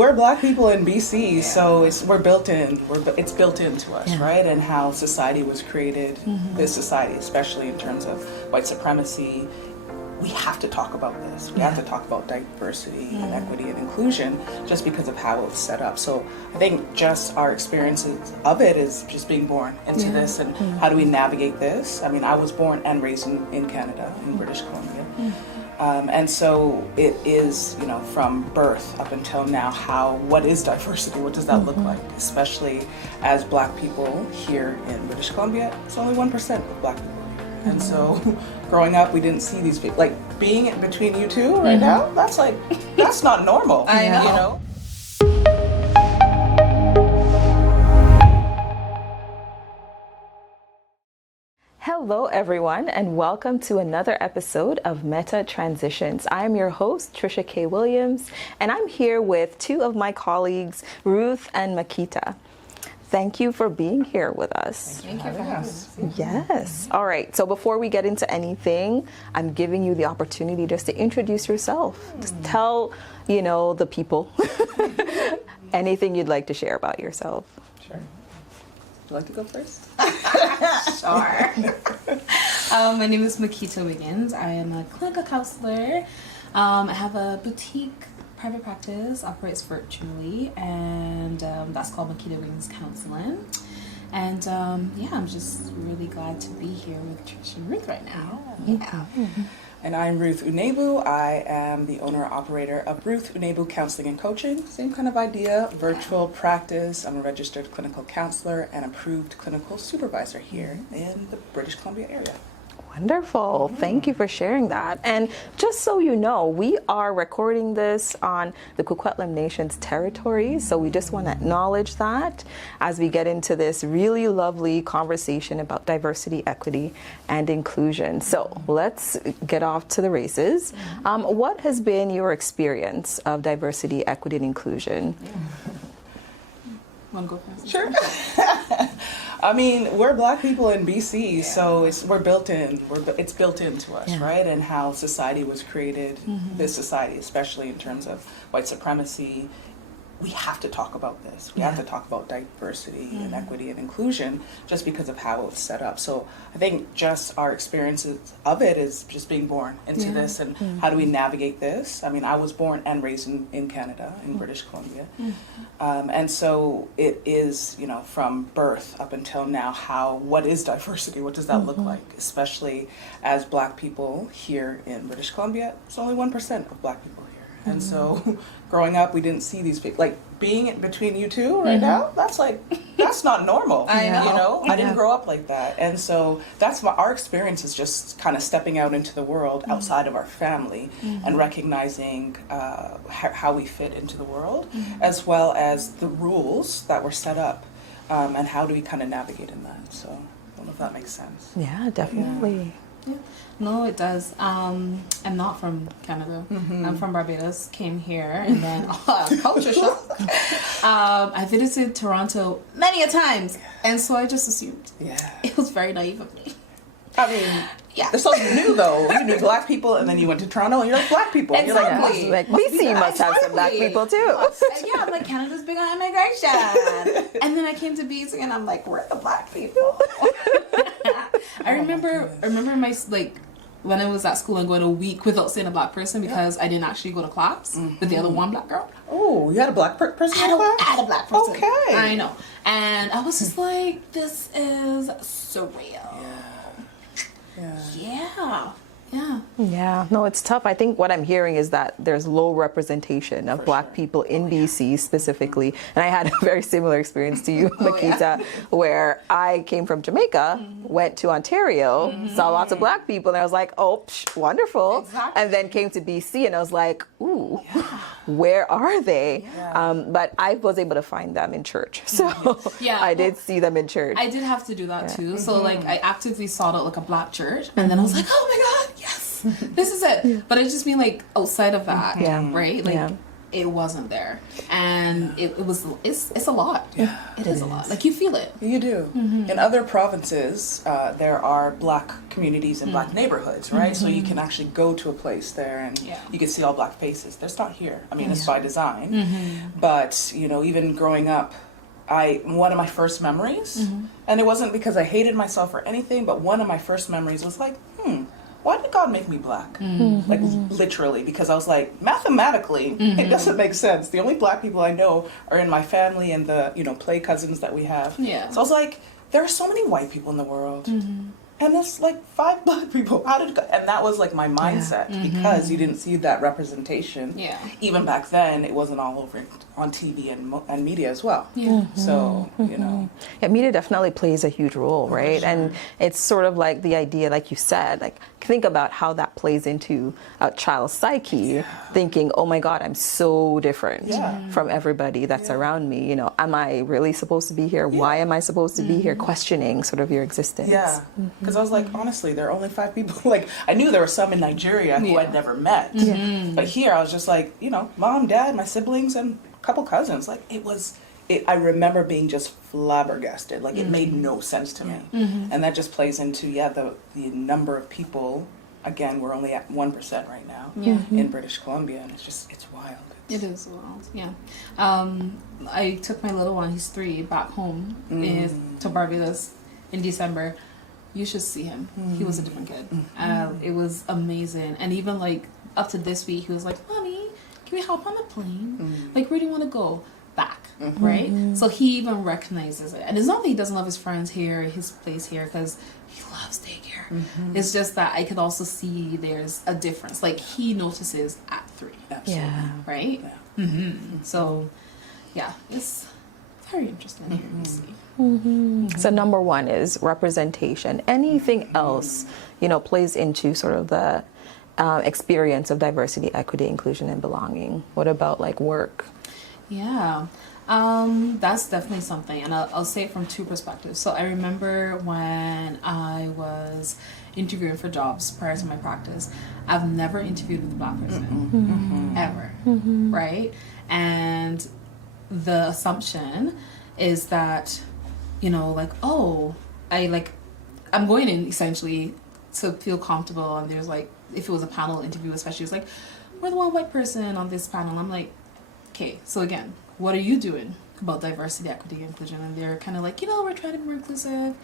we're Black people in BC, so we're built in. It's built into us, right? And how society was created, this society, especially in terms of white supremacy. We have to talk about this. We have to talk about diversity and equity and inclusion just because of how it's set up. So I think just our experiences of it is just being born into this, and how do we navigate this? I mean, I was born and raised in Canada, in British Columbia. And so it is, from birth up until now, what is diversity? What does that look like? Especially as Black people here in British Columbia, it's only 1% of Black people. And so growing up, we didn't see these people. Like, being in between you two right now, that's not normal. I know. Hello, everyone, and welcome to another episode of Meta Transitions. I am your host, Trisha K. Williams, and I'm here with two of my colleagues, Ruth and Makita. Thank you for being here with us. Thank you for having us. Yes. All right. So before we get into anything, I'm giving you the opportunity just to introduce yourself. Just tell, the people anything you'd like to share about yourself. Sure. Would you like to go first? Sure. My name is Makita Wiggins. I am a clinical counselor. I have a boutique private practice, operates virtually, and that's called Makita Wiggins Counselling. And I'm just really glad to be here with Trish and Ruth right now. Yeah. And I'm Ruth Unaegbu. I am the owner-operator of Ruth Unaegbu Counseling and Coaching. Same kind of idea, virtual practice. I'm a registered clinical counselor and approved clinical supervisor here in the British Columbia area. Wonderful. Thank you for sharing that. And just so you know, we are recording this on the Coquitlam Nation's territory, so we just want to acknowledge that as we get into this really lovely conversation about diversity, equity, and inclusion. So let's get off to the races. What has been your experience of diversity, equity, and inclusion? Want to go first? Sure. I mean, we're Black people in BC, so we're built in. It's built into us, right? And how society was created, this society, especially in terms of white supremacy. We have to talk about this. We have to talk about diversity and equity and inclusion just because of how it's set up. So I think just our experiences of it is just being born into this, and how do we navigate this? I mean, I was born and raised in Canada, in British Columbia. And so it is, from birth up until now, what is diversity? What does that look like? Especially as Black people here in British Columbia, it's only 1% of Black people here. And so growing up, we didn't see these people. Like, being in between you two right now, that's not normal. I know. I didn't grow up like that. And so that's our experience, is just kind of stepping out into the world outside of our family and recognizing how we fit into the world, as well as the rules that were set up, and how do we kind of navigate in that. So I don't know if that makes sense. Yeah, definitely. Yeah. No, it does. I'm not from Canada. I'm from Barbados. Came here and then culture shock. I visited Toronto many a times, and so I just assumed. Yeah, it was very naive of me. I mean, that's all you knew, though. You knew Black people, and then you went to Toronto, and you're like, Black people. Exactly. You're like, BC must have some Black people too. Yeah, I'm like, Canada's big on immigration. And then I came to BC, and I'm like, where are the Black people? I remember my, when I was at school and going a week without seeing a Black person because I didn't actually go to class with the other one Black girl. Oh, you had a Black person in class? I had a Black person. Okay. I know. And I was just like, this is surreal. Yeah. No, it's tough. I think what I'm hearing is that there's low representation of Black people in BC specifically. And I had a very similar experience to you, Makita, where I came from Jamaica, went to Ontario, saw lots of Black people, and I was like, oh, wonderful. Exactly. And then came to BC, and I was like, ooh, where are they? But I was able to find them in church. So I did see them in church. I did have to do that too. So I actively sought out a Black church, and then I was like, oh my God, yes, this is it. But I just mean outside of that, right? it wasn't there, and it's a lot. Yeah, it is a lot. Like, you feel it. You do. In other provinces, there are black communities and black neighborhoods, right? So you can actually go to a place there and you can see all black faces. That's not here. I mean, it's by design. But, you know, even growing up, one of my first memories, and it wasn't because I hated myself or anything, but one of my first memories was like, why did God make me black? Like, literally, because I was like, mathematically, it doesn't make sense. The only black people I know are in my family and the, you know, play cousins that we have. Yeah. So I was like, there are so many white people in the world. And there's like 5 black people. How did it go? And that was like my mindset because you didn't see that representation. Yeah. Even back then, it wasn't all over on TV and media as well. Yeah. So, you know. Yeah, media definitely plays a huge role, right? Sure. And it's sort of like the idea, like you said, like think about how that plays into a child's psyche, thinking, oh my God, I'm so different from everybody that's around me. You know, am I really supposed to be here? Why am I supposed to be here? Questioning sort of your existence. Yeah. Because I was like, honestly, there are only 5 people. Like, I knew there were some in Nigeria who I'd never met. But here I was just like, you know, mom, dad, my siblings, and a couple cousins. Like, I remember being just flabbergasted. Like, it made no sense to me. And that just plays into, the number of people. Again, we're only at 1% right now in British Columbia. And it's wild. It is wild, yeah. I took my little one, he's 3, back home to Barbados in December. You should see him. He was a different kid. It was amazing. And even like up to this week, he was like, Mommy, can we hop on a plane? Like, where do you want to go? Back, right? So he even recognizes it. And it's not that he doesn't love his friends here, his place here, because he loves daycare. It's just that I could also see there's a difference. Like, he notices at 3. Absolutely. Right? Yeah. So, yeah, it's very interesting here to see. So number 1 is representation. Anything else, you know, plays into sort of the experience of diversity, equity, inclusion, and belonging? What about like work? Yeah, that's definitely something. And I'll say it from 2 perspectives. So I remember when I was interviewing for jobs prior to my practice, I've never interviewed with a black person, ever, right? And the assumption is that, you know, like, oh, I'm going in essentially to feel comfortable, and there's like, if it was a panel interview especially, it's like, we're the one white person on this panel. I'm like, okay, so again, what are you doing about diversity, equity, inclusion? And they're kind of like, you know, we're trying to be more inclusive,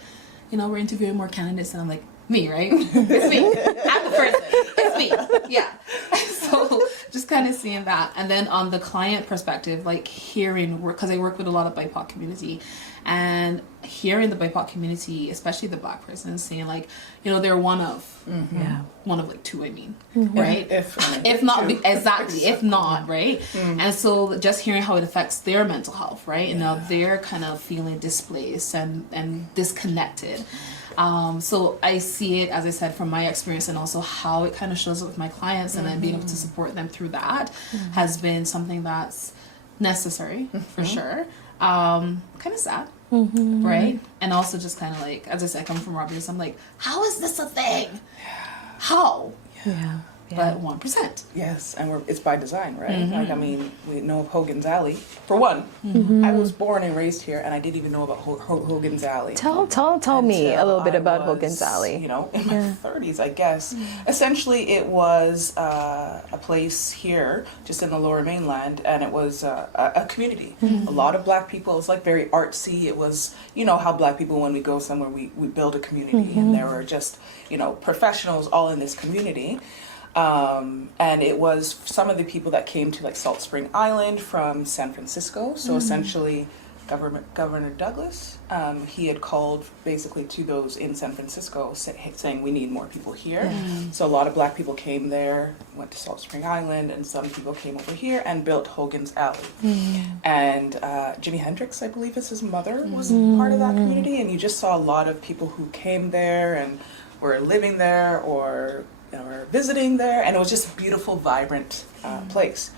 you know, we're interviewing more candidates. And I'm like, me, right? It's me. I'm the person. It's me. Yeah. So just kind of seeing that. And then on the client perspective, like hearing work, because I work with a lot of BIPOC community, and hearing the BIPOC community, especially the black person, saying like, you know, they're one of like 2, I mean, right? If not, exactly, if not, right? And so just hearing how it affects their mental health, right? And now they're kind of feeling displaced and disconnected. So I see it, as I said, from my experience, and also how it kind of shows up with my clients, and then being able to support them through that has been something that's necessary for sure. Kind of sad, right? And also just kind of like, as I said, I come from Barbados. I'm like, how is this a thing? How? Yeah. But 1%. Yes, and it's by design, right? Like, I mean, we know of Hogan's Alley. For one, I was born and raised here, and I didn't even know about Hogan's Alley. Tell me a little bit about Hogan's Alley. You know, in my 30s, I guess. Essentially, it was a place here, just in the Lower Mainland, and it was a community. A lot of black people. It was like very artsy. It was, you know, how black people, when we go somewhere, we build a community, and there were just, you know, professionals all in this community. And it was some of the people that came to like Salt Spring Island from San Francisco. So essentially, Governor Douglas, he had called basically to those in San Francisco saying we need more people here. So a lot of black people came there, went to Salt Spring Island, and some people came over here and built Hogan's Alley. And Jimi Hendrix, I believe is his mother, was part of that community. And you just saw a lot of people who came there and were living there or visiting there, and it was just a beautiful, vibrant place.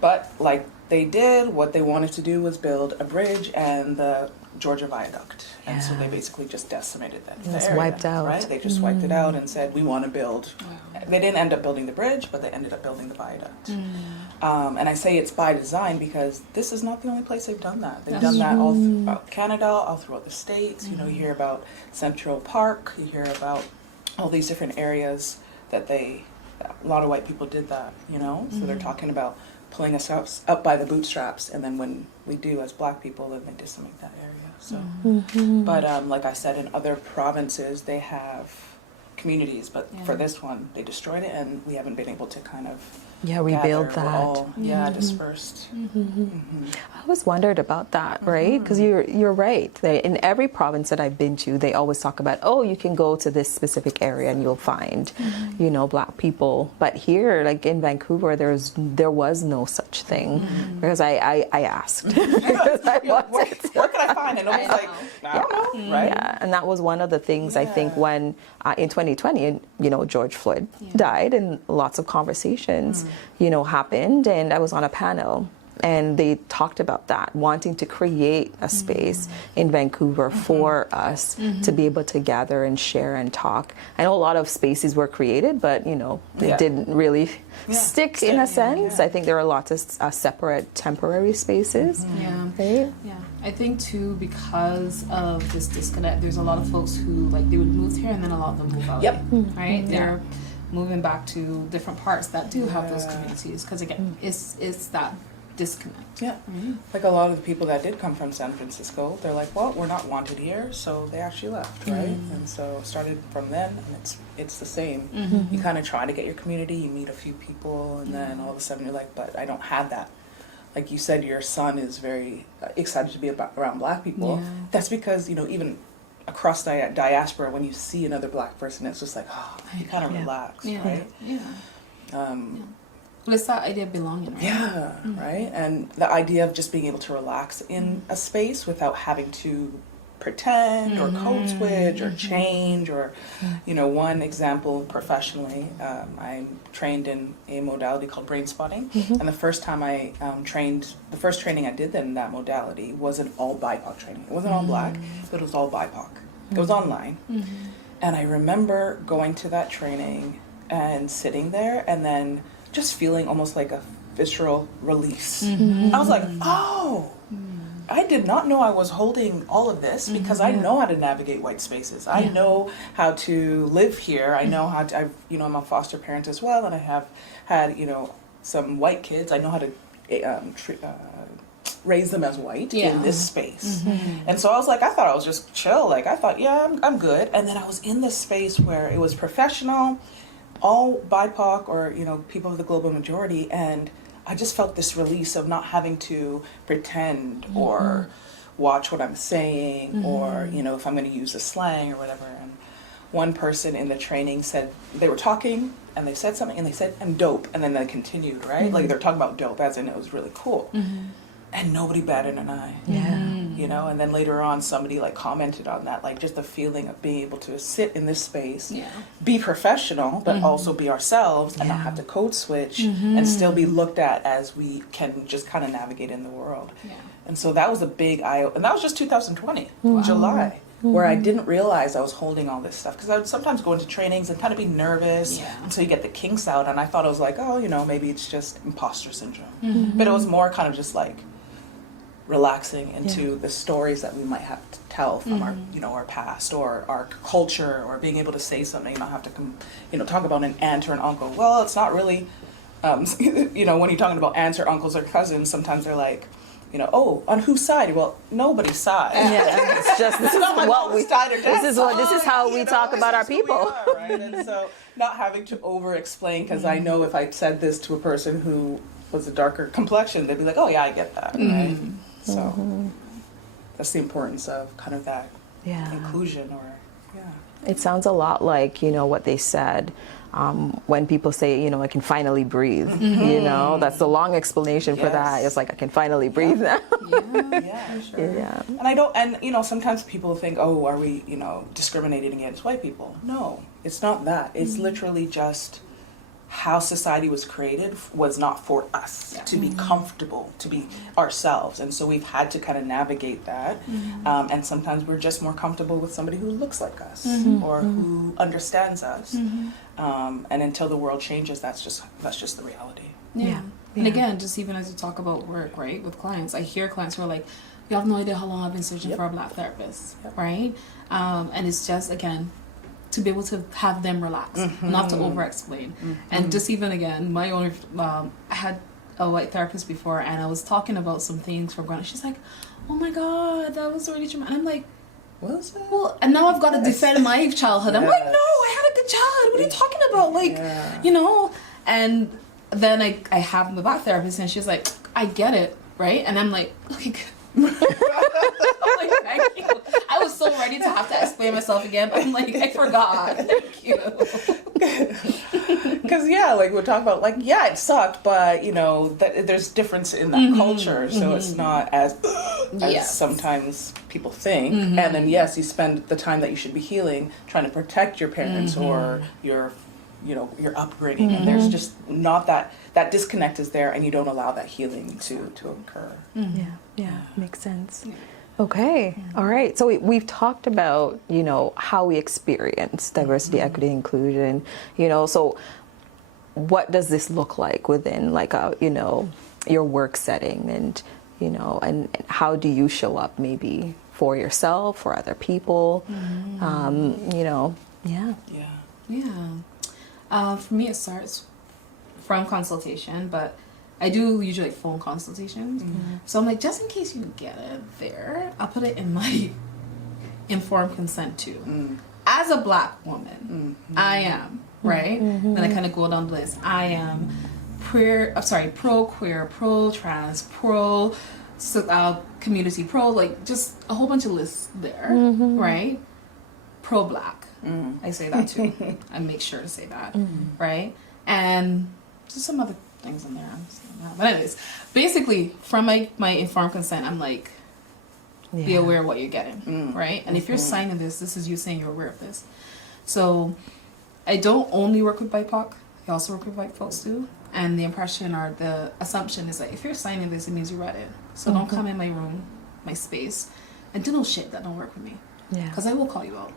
But like they did, what they wanted to do was build a bridge and the Georgia Viaduct. And so they basically just decimated that It was area, wiped out. right? They just wiped it out and said, we want to build. They didn't end up building the bridge, but they ended up building the viaduct. And I say it's by design because this is not the only place they've done that. They've done that all throughout Canada, all throughout the States. You know, you hear about Central Park, you hear about all these different areas that a lot of white people did that, you know? So they're talking about pulling us up by the bootstraps, and then when we do as black people, then they decimate that area. So, but like I said, in other provinces, they have communities, but for this one, they destroyed it, and we haven't been able to kind of rebuild gather. that. We're all, dispersed. I always wondered about that, right? Because you're right. In every province that I've been to, they always talk about, oh, you can go to this specific area and you'll find, you know, black people. But here, like in Vancouver, there was no such thing because I asked. Because I wanted Where can I find it? And I was like, I don't know, right? Yeah, and that was one of the things I think when in 2020, you know, George Floyd died, and lots of conversations, you know, happened, and I was on a panel. And they talked about that, wanting to create a space in Vancouver for us to be able to gather and share and talk. I know a lot of spaces were created, but, you know, it didn't really stick in a sense. I think there are lots of separate temporary spaces. Right? Yeah. I think, too, because of this disconnect, there's a lot of folks who, like, they would move here and then a lot of them move out. Right? They're moving back to different parts that do have those communities. Because, again, it's that disconnect. Like a lot of the people that did come from San Francisco, they're like, well, we're not wanted here, so they actually left, right? And so started from then, and it's the same. You kind of try to get your community, you meet a few people, and then all of a sudden you're like, but I don't have that. Like you said, your son is very excited to be around black people. That's because, you know, even across diaspora, when you see another black person, it's just like, oh, you kind of relax, right? But it's that idea of belonging, right? Right? And the idea of just being able to relax in a space without having to pretend or code switch or change or, you know, one example professionally, I'm trained in a modality called brain spotting. And the first time I the first training I did in that modality was an all BIPOC training. It wasn't all black, but it was all BIPOC. It was online. And I remember going to that training and sitting there and then just feeling almost like a visceral release. I was like, oh, I did not know I was holding all of this because I know how to navigate white spaces. I know how to live here. I know how to, I'm a foster parent as well, and I have had, you know, some white kids. I know how to raise them as white in this space. And so I was like, I thought I was just chill. Like, I thought, I'm good. And then I was in this space where it was professional, all BIPOC or, you know, people of the global majority, and I just felt this release of not having to pretend or watch what I'm saying or, you know, if I'm going to use a slang or whatever. And one person in the training said, they were talking and they said something and they said, I'm dope. And then they continued, right? Like they're talking about dope as in it was really cool. And nobody batted an eye. You know, and then later on somebody like commented on that, like just the feeling of being able to sit in this space, be professional, but also be ourselves and not have to code switch and still be looked at as we can just kind of navigate in the world. And so that was a big and that was just 2020, July, where I didn't realize I was holding all this stuff because I would sometimes go into trainings and kind of be nervous until you get the kinks out, and I thought it was like, oh, you know, maybe it's just imposter syndrome. But it was more kind of just like relaxing into the stories that we might have to tell from our, you know, our past or our culture, or being able to say something, not have to talk about an aunt or an uncle. Well, it's not really, you know, when you're talking about aunts or uncles or cousins, sometimes they're like, you know, oh, on whose side? Well, nobody's side. It's just this is what we. This is how we talk about our people. Are, right? And so, not having to over-explain, because I know if I said this to a person who was a darker complexion, they'd be like, oh yeah, I get that, right? So that's the importance of kind of that inclusion, or It sounds a lot like, you know, what they said when people say, you know, I can finally breathe. You know, that's the long explanation for that. It's like, I can finally breathe now. For sure. And I don't, and you know, sometimes people think, oh, are we, you know, discriminating against white people? No, it's not that. It's literally just how society was created was not for us to be comfortable, to be ourselves. And so we've had to kind of navigate that. And sometimes we're just more comfortable with somebody who looks like us or who understands us. And until the world changes, that's just the reality. Yeah. And again, just even as you talk about work, right, with clients, I hear clients who are like, you have no idea how long I've been searching for a Black therapist, right? And it's just, again, to be able to have them relax, not to over-explain. And just even, again, my own, I had a white therapist before, and I was talking about some things from growing up. She's like, oh my God, that was really traumatic. And I'm like, what is that? well, and now I've got to defend my childhood. I'm like, no, I had a good childhood. What are you talking about? Like, you know, and then I have my Black therapist, and she's like, I get it, right? And I'm like, okay, good. I'm like, thank you. I was so ready to have to explain myself again, but I'm like, I forgot. Thank you. Because like we're talking about, like, it sucked, but you know there's difference in that culture, so it's not as sometimes people think. And then you spend the time that you should be healing trying to protect your parents or your upbringing, and there's just not that disconnect is there, and you don't allow that healing to occur. Makes sense. Okay. All right. So we've talked about, how we experience diversity, equity, inclusion, so what does this look like within like a, your work setting, and, and how do you show up maybe for yourself, for other people, for me, it starts from consultation, but I do usually phone consultations. So I'm like, just in case you get it there, I'll put it in my informed consent too. As a Black woman, I am, right? Then I kind of go down the list. I am pro-queer, pro-trans, community, like just a whole bunch of lists there, right? Pro-Black. I say that too. I make sure to say that, right? And just some other things in there. But anyways, basically, from my informed consent, I'm like, be aware of what you're getting, right? And if you're signing this is you saying you're aware of this. So I don't only work with BIPOC. I also work with white folks too. And the impression or the assumption is that if you're signing this, it means you read it. So don't come in my room, my space, and do no shit that don't work with me. Yeah. Because I will call you out.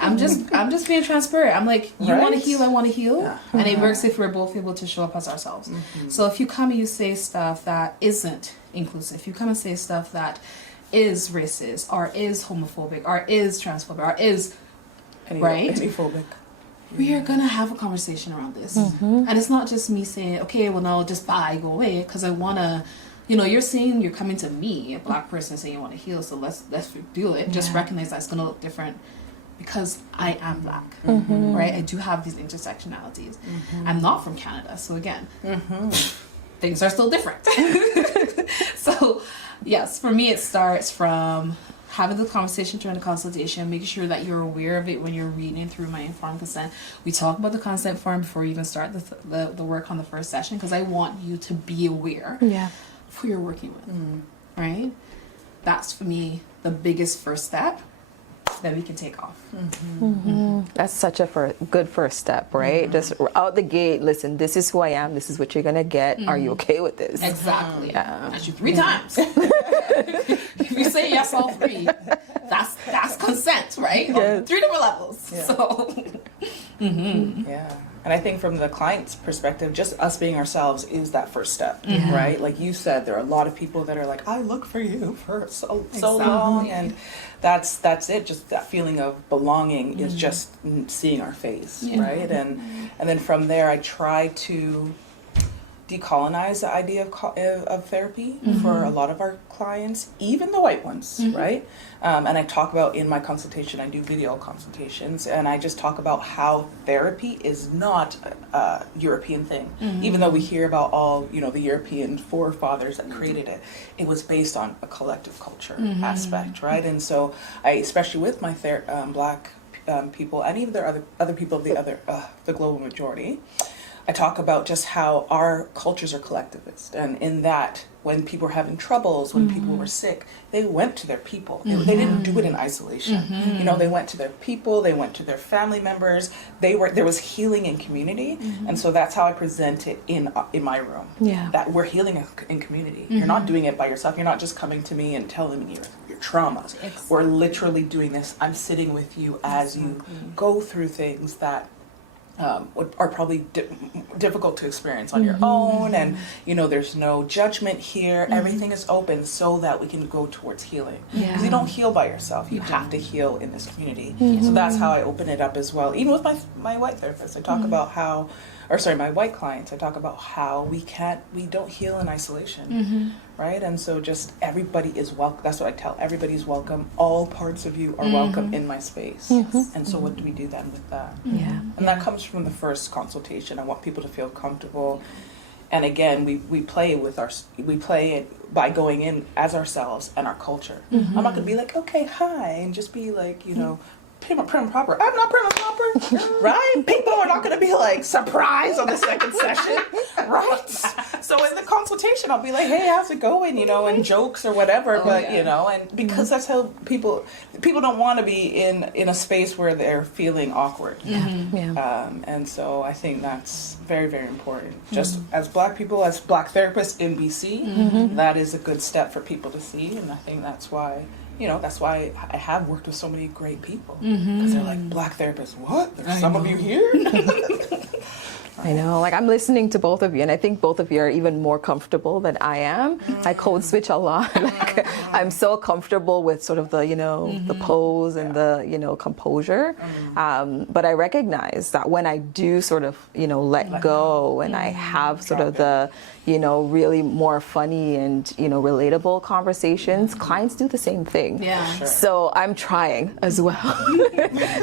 I'm just being transparent. I'm like, you want to heal, I want to heal. Yeah. And it works if we're both able to show up as ourselves. So if you come and you say stuff that isn't inclusive, if you come and say stuff that is racist, or is homophobic, or is transphobic, or is anyphobic, we are going to have a conversation around this. And it's not just me saying, okay, well, no, just bye, go away, because I want to... you're saying you're coming to me, a Black person, saying you want to heal, so let's do it. Just recognize that it's going to look different because I am Black, right? I do have these intersectionalities. I'm not from Canada, so again, things are still different. So, yes, for me it starts from having the conversation during the consultation, making sure that you're aware of it when you're reading through my informed consent. We talk about the consent form before you even start the work on the first session, because I want you to be aware. Who you're working with, right? That's for me the biggest first step that we can take off. That's such a good first step, right? Just out the gate, listen, this is who I am, this is what you're gonna get. Are you okay with this? Exactly. Ask you 3 times. If you say yes all 3, that's consent, right? On 3 different levels. So And I think from the client's perspective, just us being ourselves is that first step, right? Like you said, there are a lot of people that are like, I look for you for so long, and that's it. Just that feeling of belonging is just seeing our face, right? And then from there, I try to decolonize the idea of therapy for a lot of our clients, even the white ones, right? And I talk about in my consultation, I do video consultations, and I just talk about how therapy is not a European thing. Even though we hear about all, the European forefathers that created it, it was based on a collective culture aspect, right? And so I, especially with my Black people, and even there are other people of the global majority, I talk about just how our cultures are collectivist, and in that when people were having troubles, when people were sick, they went to their people. They didn't do it in isolation. You know, they went to their people, they went to their family members. There was healing in community, and so that's how I present it in my room. Yeah. That we're healing in community. You're not doing it by yourself. You're not just coming to me and telling me your traumas. We're literally doing this. I'm sitting with you as you go through things that are probably difficult to experience on your own, and you know, there's no judgment here. Everything is open so that we can go towards healing, because you don't heal by yourself. You have to heal in this community. So that's how I open it up as well. Even with my white therapist, I talk about how, or sorry, my white clients, I talk about how we don't heal in isolation, right? And so just everybody is welcome. That's what I tell, everybody's welcome. All parts of you are welcome in my space. And so what do we do then with that? And that comes from the first consultation. I want people to feel comfortable. And again, we play it by going in as ourselves and our culture. I'm not gonna be like, okay, hi, and just be like, you know, prim and proper. I'm not prim and proper, right? People are not going to be like surprised on the second session, right? So in the consultation, I'll be like, hey, how's it going? You know, and jokes or whatever. You know, and because that's how people don't want to be in a space where they're feeling awkward. And so I think that's very, very important. Just as Black people, as Black therapists in BC, that is a good step for people to see, and I think that's why. You know, that's why I have worked with so many great people. Because they're like, Black therapists, what? There's some of you here? I know, like I'm listening to both of you, and I think both of you are even more comfortable than I am. I code switch a lot. Like, I'm so comfortable with sort of the, you know, the pose and the, you know, composure. But I recognize that when I do sort of, you know, let go and I have sort of the, you know, really more funny and, you know, relatable conversations, clients do the same thing. So I'm trying as well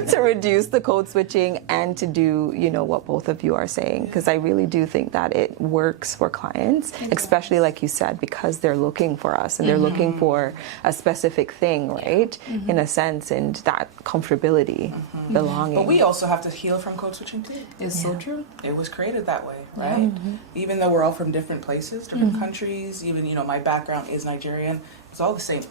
to reduce the code switching and to do, you know, what both of you are saying, because I really do think that it works for clients, especially like you said, because they're looking for us and they're looking for a specific thing, right? In a sense, and that comfortability, belonging. But we also have to heal from code switching too. It's so true. It was created that way, right? Even though we're all from different places, different countries, even, you know, my background is Nigerian, it's all the same,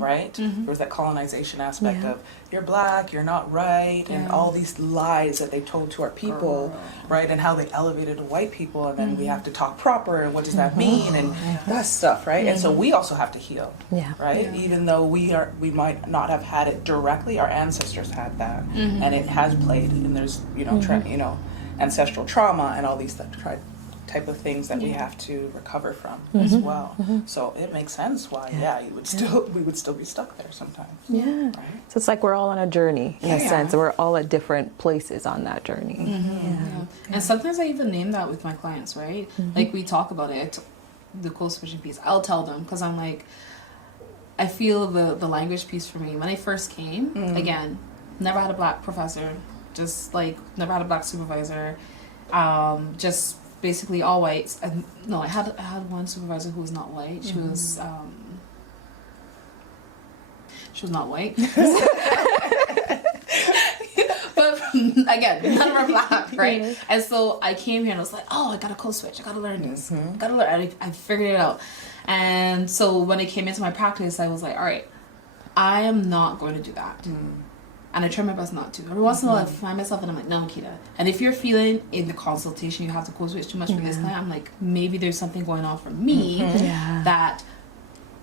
right? There was that colonization aspect of, you're Black, you're not right, and all these lies that they told to our people, right? And how they elevated white people, and then we have to talk proper, and what does that mean, and that stuff, right? And so we also have to heal, right? Even though we might not have had it directly, our ancestors had that, and it has played, and there's, you know, you know, ancestral trauma and all these type of things that we have to recover from as well. So it makes sense why, we would still be stuck there sometimes. Right? So it's like we're all on a journey in a sense. We're all at different places on that journey. And sometimes I even name that with my clients, right? Like we talk about it, the code switching piece. I'll tell them, because I'm like, I feel the language piece for me. When I first came, again, never had a Black professor, just like never had a Black supervisor, just basically all whites. No, I had one supervisor who was not white. She was not white. But again, none of them are Black, right? And so I came here and I was like, oh, I gotta code switch. I gotta learn this. I gotta learn. I figured it out. And so when it came into my practice, I was like, all right, I am not going to do that. And I try my best not to. Every once in a while, I find myself and I'm like, no, Makita. And if you're feeling in the consultation you have to code switch too much for this client, I'm like, maybe there's something going on for me that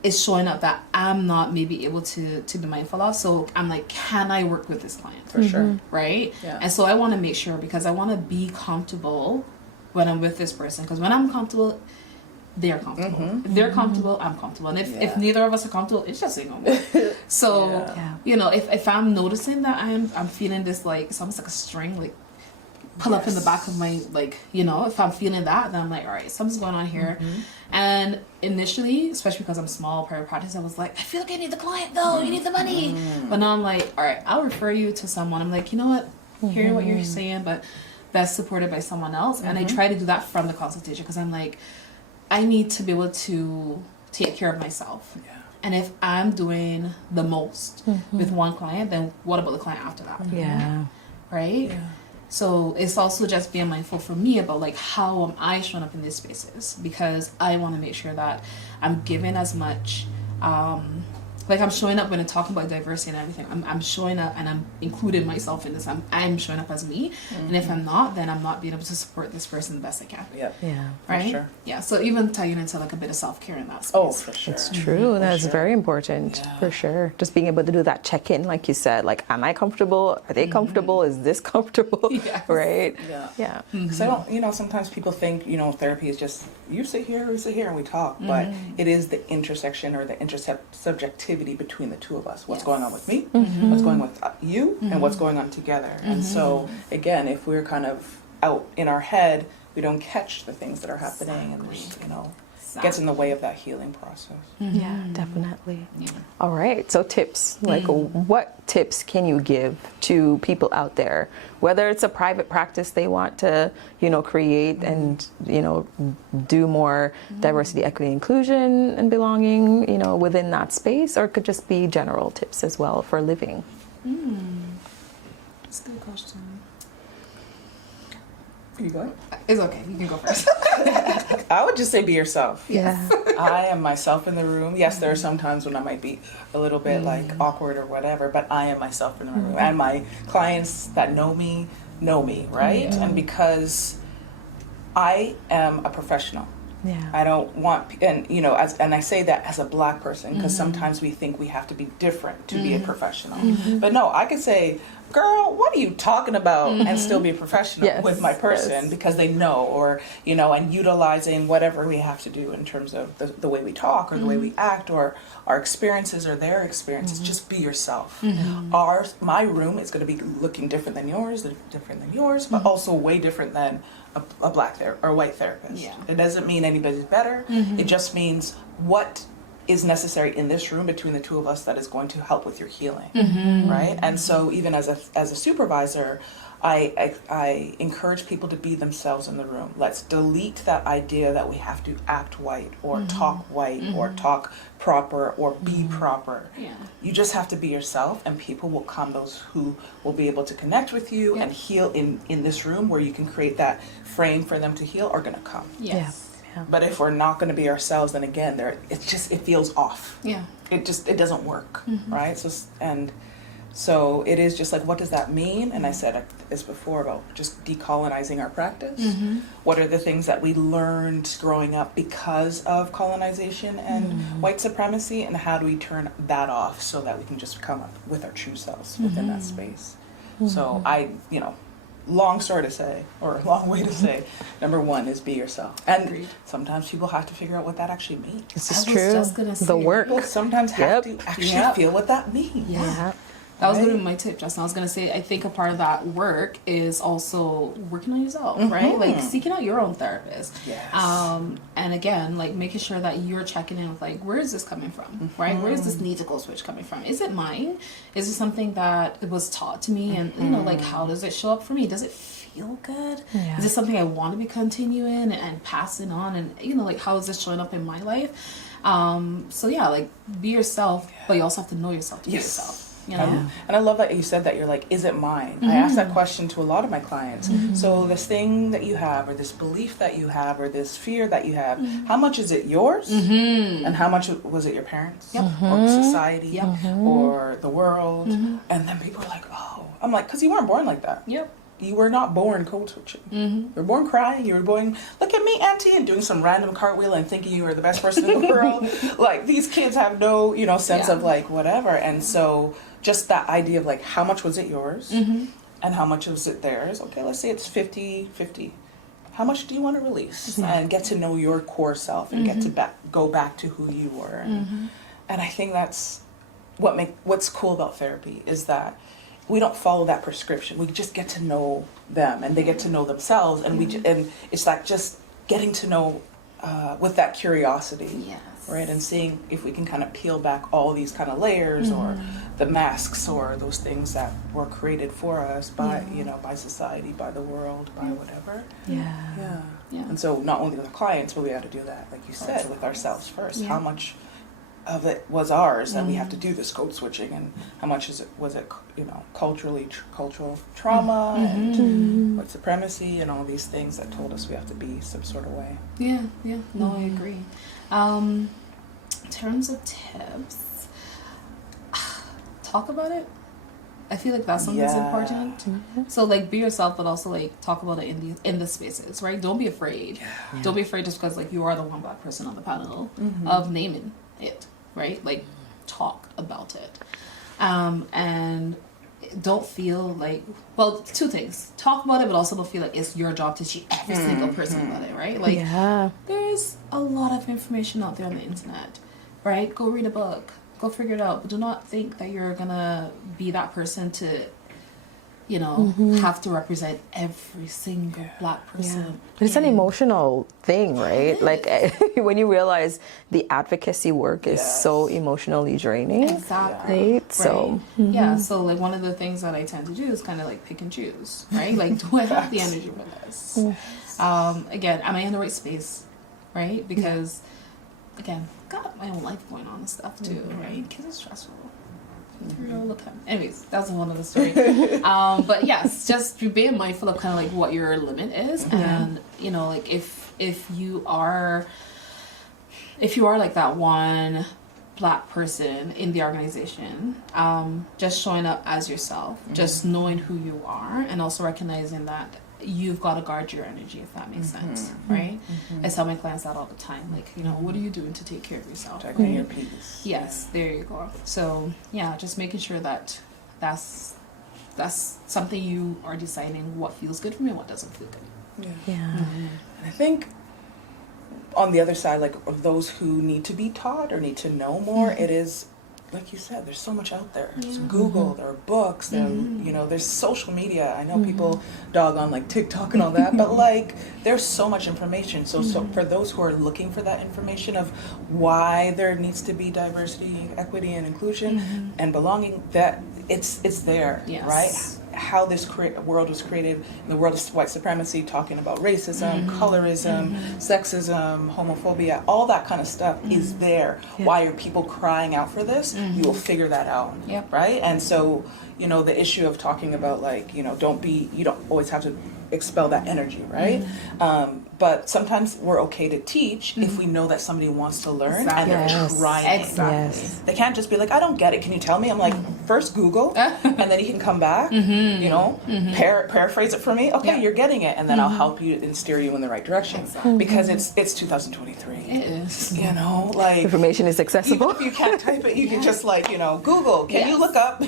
is showing up that I'm not maybe able to be mindful of. So I'm like, can I work with this client? For sure. Right? And so I want to make sure, because I want to be comfortable when I'm with this person. Because when I'm comfortable, they're comfortable. If they're comfortable, I'm comfortable. And if neither of us are comfortable, it's just ain't gonna work. So, you know, if I'm noticing that I'm feeling this, like, it's almost like a string, like, pull up in the back of my, like, you know, if I'm feeling that, then I'm like, all right, something's going on here. And initially, especially because I'm small, private practice, I was like, I feel like I need the client, though. You need the money. But now I'm like, all right, I'll refer you to someone. I'm like, you know what? Hear what you're saying, but best supported by someone else. And I try to do that from the consultation, because I'm like, I need to be able to take care of myself. And if I'm doing the most with one client, then what about the client after that? Right? So it's also just being mindful for me about like how am I showing up in these spaces, because I want to make sure that I'm giving as much like I'm showing up when I'm talking about diversity and everything. I'm showing up and I'm including myself in this. I'm showing up as me, and if I'm not, then I'm not being able to support this person the best I can. Yeah. Right. For sure. Yeah. So even tying into like a bit of self-care in that space. Oh, for sure. It's true. That's sure. very important, for sure. Just being able to do that check-in, like you said, like, am I comfortable? Are they comfortable? Is this comfortable? Yes. Right? Yeah. Yeah. Because I don't, sometimes people think, therapy is just you sit here, we sit here, and we talk. But it is the intersection or the subjectivity between the two of us. What's going on with me, what's going on with you, and what's going on together. And so, again, if we're kind of out in our head, we don't catch the things that are happening, and gets in the way of that healing process. Yeah, definitely. Yeah. All right. So tips, like what tips can you give to people out there, whether it's a private practice they want to, create and, do more diversity, equity, inclusion and belonging, within that space, or it could just be general tips as well for living? That's a good question. Are you going? It's okay. You can go first. I would just say be yourself. Yeah. I am myself in the room. Yes, there are some times when I might be a little bit like awkward or whatever, but I am myself in the room. And my clients that know me, right? And because I am a professional. Yeah. I don't want, and I say that as a Black person, because sometimes we think we have to be different to be a professional. But no, I could say, girl, what are you talking about? And still be a professional with my person, because they know, or, and utilizing whatever we have to do in terms of the way we talk or the way we act or our experiences or their experiences. Just be yourself. My room is going to be looking different than yours, but also way different than a Black or a white therapist. Yeah. It doesn't mean anybody's better. It just means what is necessary in this room between the two of us that is going to help with your healing, right? And so even as a supervisor, I encourage people to be themselves in the room. Let's delete that idea that we have to act white or talk white or talk proper or be proper. Yeah. You just have to be yourself, and people will come, those who will be able to connect with you and heal in this room where you can create that frame for them to heal are going to come. Yes. Yeah. But if we're not going to be ourselves, then again, it feels off. Yeah. It doesn't work, right? So it is just like, what does that mean? And I said this before about just decolonizing our practice. What are the things that we learned growing up because of colonization and white supremacy, and how do we turn that off so that we can just come up with our true selves within that space? So long story to say, or a long way to say, number one is be yourself. And Agreed. sometimes people have to figure out what that actually means. This is I was true. just gonna say The work. People sometimes have to actually feel what that means. Yeah. That was going to be my tip, Justin. I was going to say, I think a part of that work is also working on yourself, right? Like seeking out your own therapist. Yes. And again, like making sure that you're checking in with like, where is this coming from, right? Where is this need to go switch coming from? Is it mine? Is it something that was taught to me? And, like, how does it show up for me? Does it feel good? Yeah. Is it something I want to be continuing and passing on? And, like, how is this showing up in my life? So yeah, like be yourself, but you also have to know yourself to be yourself. And I love that you said that. You're like, is it mine? I ask that question to a lot of my clients. So this thing that you have, or this belief that you have, or this fear that you have, how much is it yours? And how much was it your parents? Or society? Or the world? And then people are like, oh. I'm like, because you weren't born like that. You were not born code switching. You were born crying. You were born, look at me, auntie, and doing some random cartwheel and thinking you were the best person in the world. Like, these kids have no, sense of like whatever. And so just that idea of like, how much was it yours? And how much was it theirs? Okay, let's say it's 50-50. How much do you want to release? And get to know your core self and get to go back to who you were. And I think that's what's cool about therapy is that we don't follow that prescription. We just get to know them, and they get to know themselves, and and it's like just getting to know with that curiosity, right? And seeing if we can kind of peel back all these kind of layers or the masks or those things that were created for us by by society, by the world, by whatever. And so not only with our clients, but we got to do that, like you said, with ourselves first. How much of it was ours, that we have to do this code switching, and how much was it cultural trauma and white supremacy and all these things that told us we have to be some sort of way. Yeah, no, I agree. In terms of tips, talk about it. I feel like that's something that's important. So like be yourself, but also like talk about it in the spaces, right? Don't be afraid. Yeah. Don't be afraid just because like you are the one Black person on the panel of naming it, right? Like talk about it, and don't feel like, well, two things: talk about it, but also don't feel like it's your job to teach every single person about it, right? Like there's a lot of information out there on the internet, right? Go read a book. Go figure it out. But do not think that you're gonna be that person to, have to represent every single Black person. Yeah. But it's an emotional thing, right? Like when you realize the advocacy work is so emotionally draining. Exactly. Right? So yeah. So like one of the things that I tend to do is kind of like pick and choose, right? Like, do I have the energy for this? Again, am I in the right space, right? Because again, got my own life going on and stuff too, right? Because it's stressful. Anyways, that's a whole other story. But yes, just being mindful of kind of like what your limit is, and like if you are like that one Black person in the organization, just showing up as yourself, just knowing who you are, and also recognizing that you've got to guard your energy, if that makes sense, right? I tell my clients that all the time, like, what are you doing to take care of yourself? Protecting your peace. Yes, there you go. So yeah, just making sure that that's something you are deciding what feels good for me and what doesn't feel good. And I think on the other side, like of those who need to be taught or need to know more, it is, like you said, there's so much out there. There's Google, there are books, there's social media. I know people dog on like TikTok and all that, but like there's so much information. So for those who are looking for that information of why there needs to be diversity, equity, and inclusion and belonging, that it's there, right? How this world was created, in the world of white supremacy, talking about racism, colorism, sexism, homophobia, all that kind of stuff is there. Why are people crying out for this? You will figure that out, right? And so, the issue of talking about like, you don't always have to expel that energy, right? But sometimes we're okay to teach if we know that somebody wants to learn and they're trying. Exactly. They can't just be like, I don't get it. Can you tell me? I'm like, first Google, and then you can come back, paraphrase it for me. Okay, you're getting it, and then I'll help you and steer you in the right direction. Because it's 2023. It is. Like information is accessible. Even if you can't type it, you can just like, Google. Can you look up?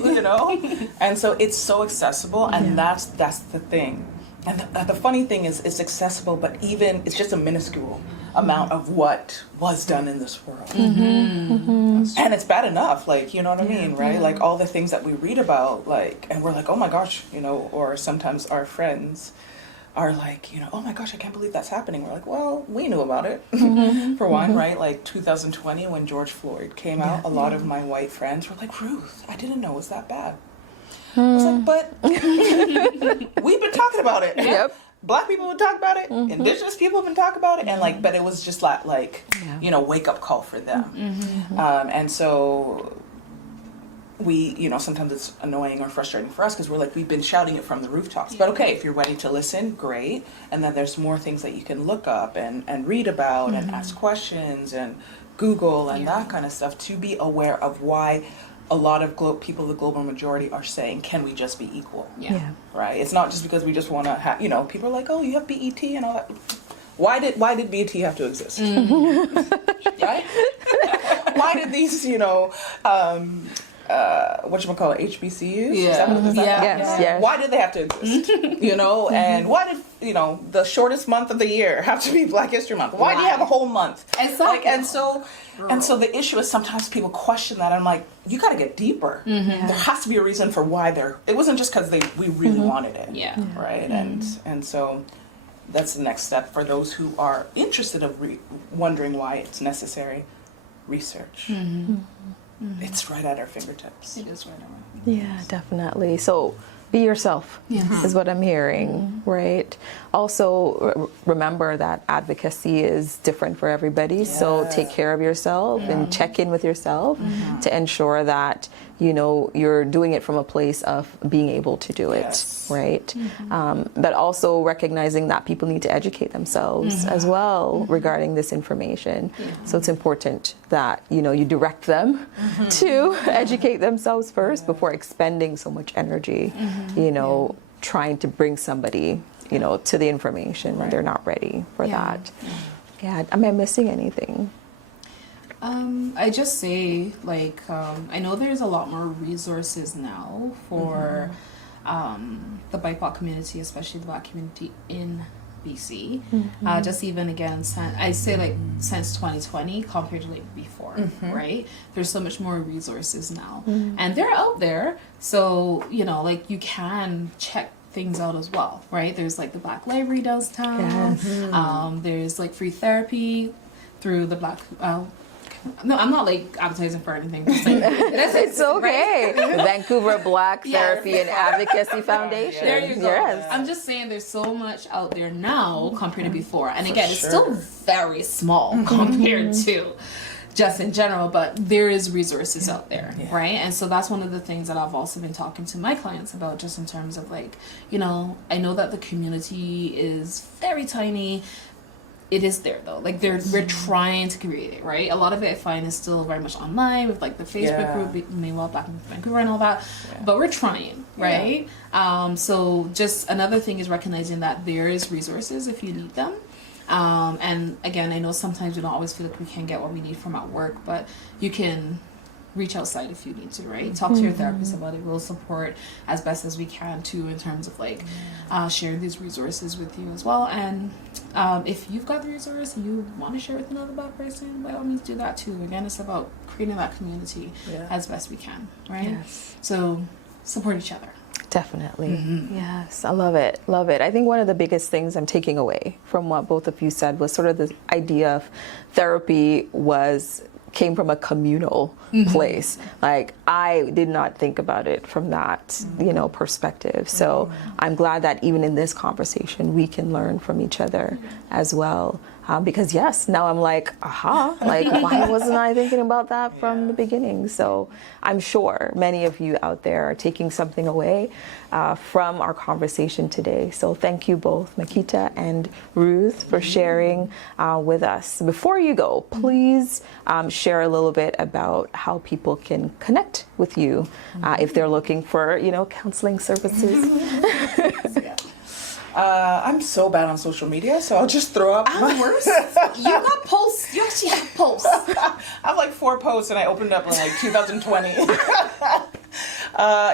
And so it's so accessible, and that's the thing. And the funny thing is, it's accessible, but it's just a minuscule amount of what was done in this world. And it's bad enough, like, you know what I mean, right? Like all the things that we read about, like, and we're like, oh my gosh, or sometimes our friends are like, oh my gosh, I can't believe that's happening. We're like, well, we knew about it, for one, right? Like 2020 when George Floyd came out, a lot of my white friends were like, Ruth, I didn't know it was that bad. I was like, but we've been talking about it. Yep. Black people would talk about it. Indigenous people have been talking about it. And like, but it was just like wake up call for them. And so we, sometimes it's annoying or frustrating for us because we're like, we've been shouting it from the rooftops. But okay, if you're ready to listen, great. And then there's more things that you can look up and read about and ask questions and Google and that kind of stuff to be aware of why a lot of people, the global majority, are saying, can we just be equal? Right? It's not just because we just want to have, people are like, oh, you have BET and all that. Why did BET have to exist? Right? Why did these, whatchamacallit, HBCUs? Yes. Why did they have to exist? And why did, the shortest month of the year have to be Black History Month? Why do you have a whole month? Exactly. And so the issue is sometimes people question that. I'm like, you got to get deeper. There has to be a reason for why it wasn't just because we really wanted it. Right? And so that's the next step for those who are interested of wondering why it's necessary. Research. It's right at our fingertips. It is right now. Yeah, definitely. So Be yourself, Yes. is what I'm hearing, right? Also, remember that advocacy is different for everybody, so take care of yourself and check in with yourself to ensure that, you know, you're doing it from a place of being able to do it, right? But also recognizing that people need to educate themselves as well regarding this information. So it's important that, you know, you direct them to educate themselves first before expending so much energy, you know, trying to bring somebody, you know, to the information when they're not ready for that. Yeah. Am I missing anything? I just say, like, I know there's a lot more resources now for the BIPOC community, especially the Black community in BC. Just even again, I say like since 2020 compared to like before, right? There's so much more resources now, and they're out there. So you know, like you can check things out as well, right? There's like the Black Library downtown. There's like free therapy through the Black. No, I'm not like advertising for anything. Just like, It's okay. Right? Vancouver Black Therapy and Advocacy Foundation. There you go. Yes. I'm just saying there's so much out there now compared to before. And again, it's still very small compared to just in general, but there is resources out there, right? And so that's one of the things that I've also been talking to my clients about, just in terms of like, you know, I know that the community is very tiny. It is there though. Like we're trying to create it, right? A lot of it I find is still very much online with like the Facebook group, meanwhile Black in Vancouver and all that. But we're trying, right? So just another thing is recognizing that there is resources if you need them. And again, I know sometimes we don't always feel like we can get what we need from our work, but you can reach outside if you need to, right? Talk to your therapist about it. We'll support as best as we can too, in terms of like sharing these resources with you as well. And if you've got the resource and you want to share with another Black person, by all means do that too. Again, it's about creating that community as best we can, right? Yes. So support each other. Definitely. Yes, I love it. Love it. I think one of the biggest things I'm taking away from what both of you said was sort of the idea of therapy came from a communal place. Like I did not think about it from that, you know, perspective. So I'm glad that even in this conversation, we can learn from each other as well. Because yes, now I'm like, aha, like why wasn't I thinking about that from the beginning? So I'm sure many of you out there are taking something away from our conversation today. So thank you both, Makita and Ruth, for sharing with us. Before you go, please share a little bit about how people can connect with you if they're looking for, you know, counseling services. I'm so bad on social media, so I'll just throw up. I'm worse. You got posts. You actually have posts. I have like 4 posts, and I opened up in like 2020.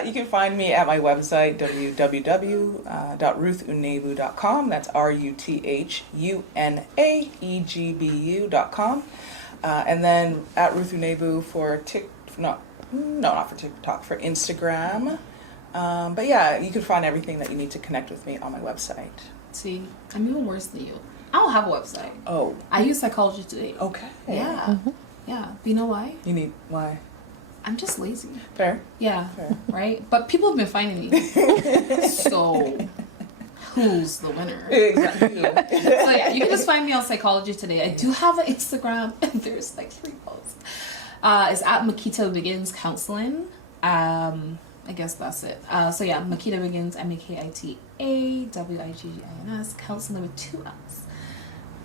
You can find me at my website, www.ruthunaegbu.com. That's RUTHUNAEGBU.com. And then at Ruth Unaegbu for not for TikTok, for Instagram. But yeah, you can find everything that you need to connect with me on my website. See, I'm even worse than you. I don't have a website. Oh. I use Psychology Today. Okay. Yeah. Yeah. But you know why? Why? I'm just lazy. Fair. Yeah. Fair. Right? But people have been finding me. So who's the winner? Exactly. So yeah, you can just find me on Psychology Today. I do have an Instagram, and there's like 3 posts. It's at Makita Begins Counselling. I guess that's it. So yeah, Makita Wiggins, MAKITA-WIGGINS, counseling with 2 L's.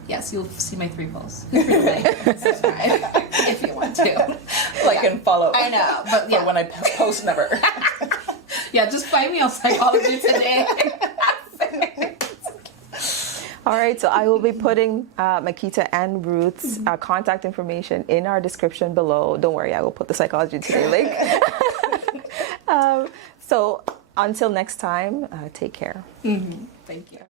Yes, you'll see my 3 posts. Feel free to like and subscribe if you want to. Like and follow. I know, but yeah. For when I post, never. Yeah, just find me on Psychology Today. All right, so I will be putting Makita and Ruth's contact information in our description below. Don't worry, I will put the Psychology Today link. So until next time, take care. Thank you.